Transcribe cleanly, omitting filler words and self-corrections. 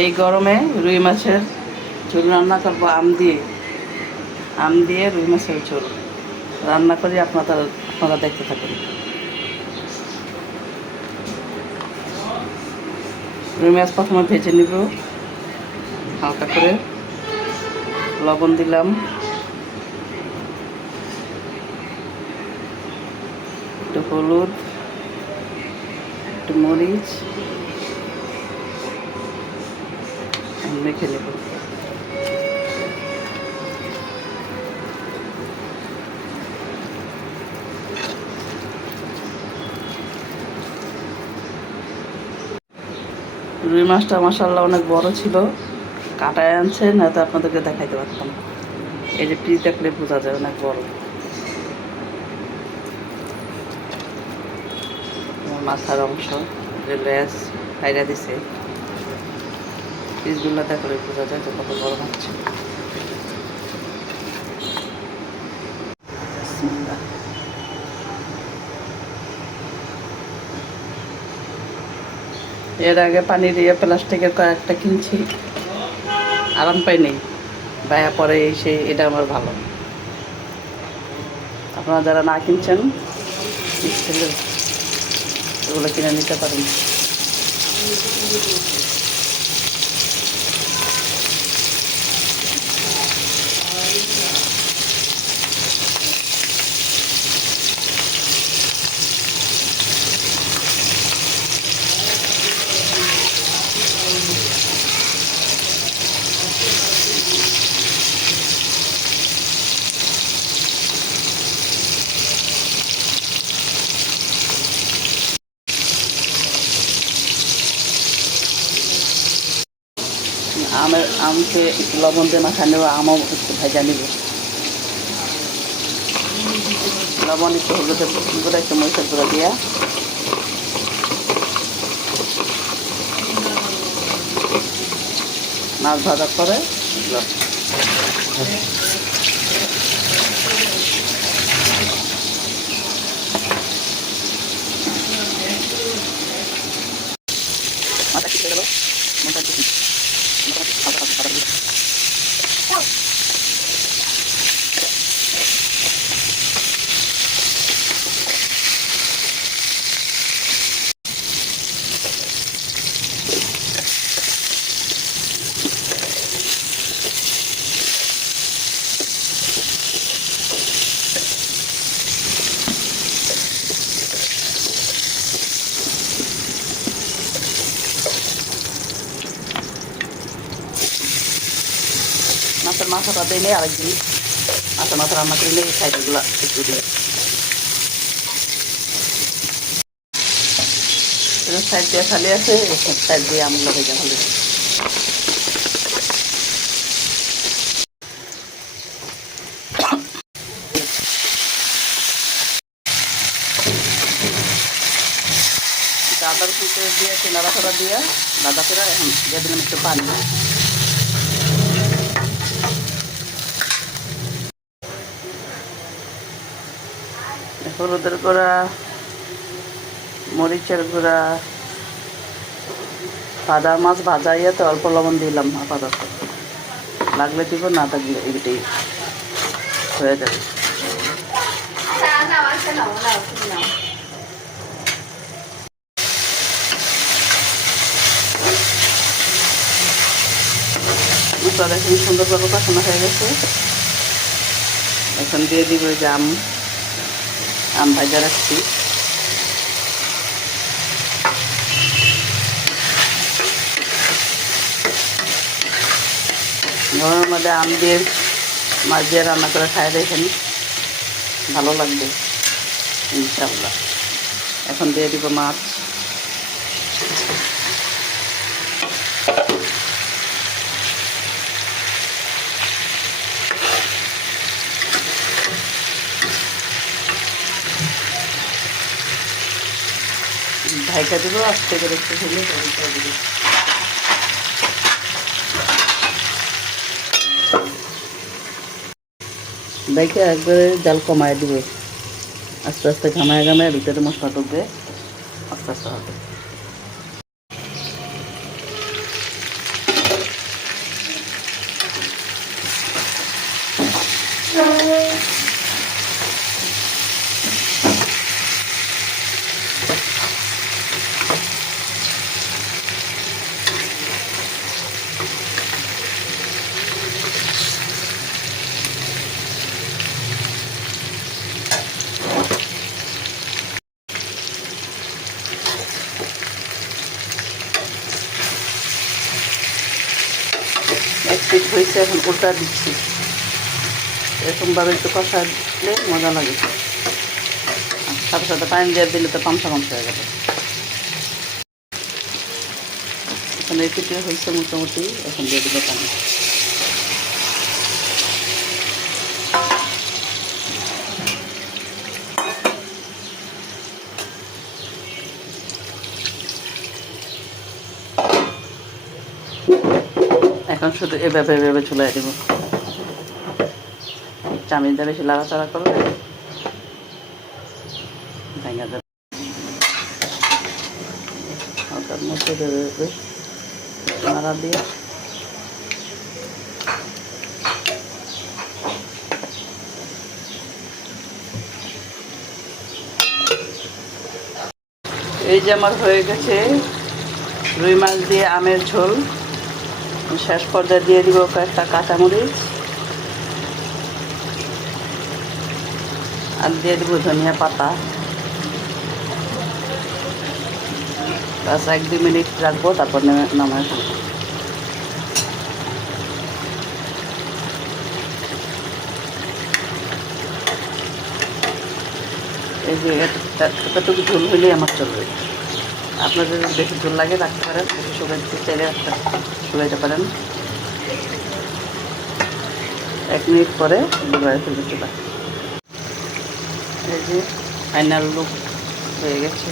এই গরমে রুই মাছের ঝোল রান্না করবো আম দিয়ে রুই মাছের ঝোল রান্না করি। আপনারা দেখতে থাকুন। রুই মাছ প্রথমে ভেজে নিব হালকা করে, লবণ দিলাম, একটু হলুদ, একটু মরিচ মেখে নেব। রুই মাছটা মাশাআল্লাহ অনেক বড় ছিল, কাটায় আনছে, না তো আপনাদেরকে দেখাইতে পারতাম। এই যে পিস দেখলে বোঝা যায় অনেক বড়। মাথার অংশ যে লেজ খাইরা দিছে, পিসগুলো দেখলে বোঝা যায় যে কত বড় মাছ ছিল। এর আগে পানি দিয়ে প্লাস্টিকের কয়েকটা কিনছি, আরাম পাইনি, ভাইয়া পরে এসে এটা আমার ভালো। আপনারা যারা না কিনছেন এগুলো কিনে নিতে পারেন। আমকে একটু লবণ দিয়ে মাখা নেব, আমও একটু ভাজা নিব। লবণ একটু হলুদের গুঁড়া, একটু মরিচের গুঁড়া দিয়া মাছ ভাজা করে মাথা ঠিক হয়ে গেল। মাছের মাথাটা দিলে আরেকদিন মাছের মাথা রান্না করলে এই সাইডগুলো একটু দিলে সাইড দিয়ে খালি আছে, সাইড দিয়ে আমগুলো ভেজা খালি। আদার কুচে দিয়ে নাড়াচাড়া দিয়ে ভাজা করে এখন দিয়ে দিলাম একটু পানি। হলুদের গুঁড়া, মরিচের গুঁড়া, ভাজা মাছ ভাজা ইয়েতে অল্প লবণ দিলাম আপাতত, লাগলে দিব, না থাকলে এইটাই হয়ে যাবে। মশলা এখন সুন্দরভাবে কষানো হয়ে গেছে। এখন দিয়ে দিব যে আম ভাজা রাখছি। গরমের মধ্যে আম দিয়ে মাছ দিয়ে রান্না করে খাই দেখেন, ভালো লাগবে ইনশাআল্লাহ। এখন দিয়ে দিব মাছ। ঢাইকা দিব, আস্তে করে একটু হলে দিব। দেখে একবারে জাল কমায় দিবে, আস্তে আস্তে ঘামায় ভিতরে মশলা ঢুকবে, আস্তে আস্তে হবে। এক পিঠ হয়েছে, এখন উল্টা দিচ্ছি। এরকমভাবে একটু কষা দিলে মজা লাগে। আর সাথে সাথে পানি দিয়ে দিলে তো পামসা পামসা হয়ে যাবে। এখন এই পিঠে হয়েছে মোটামুটি, এখন দিয়ে দেবো পানি। এখন শুধু এভাবে চুলাই দেব। চামিচটা বেশি লাড়াচাড়া করলে ভেঙে যাবে। হালকার মধ্যে দেবে নাড়া দিয়ে। এই যে আমার হয়ে গেছে রুই মাছ দিয়ে আমের ঝোল। শেষ পর্যায়ে দিয়ে দিব কয়েকটা কাঁচামরিচ, আর দিয়ে দিব ধনিয়া পাতা। বাস 1-2 মিনিট রাখবো, তারপর নামায় ফেলবো। এই যে এতটুকু ঝোল হইলেই আমার চলবে। আপনাদের যদি বেশি ঝোল লাগে রাখতে পারেন, বেশি শুকাইতে চাইলে শুকাইতে পারেন। 1 মিনিট পরে ঘুরাই ফেলতে চুলা। এই যে ফাইনাল লুক হয়ে গেছে।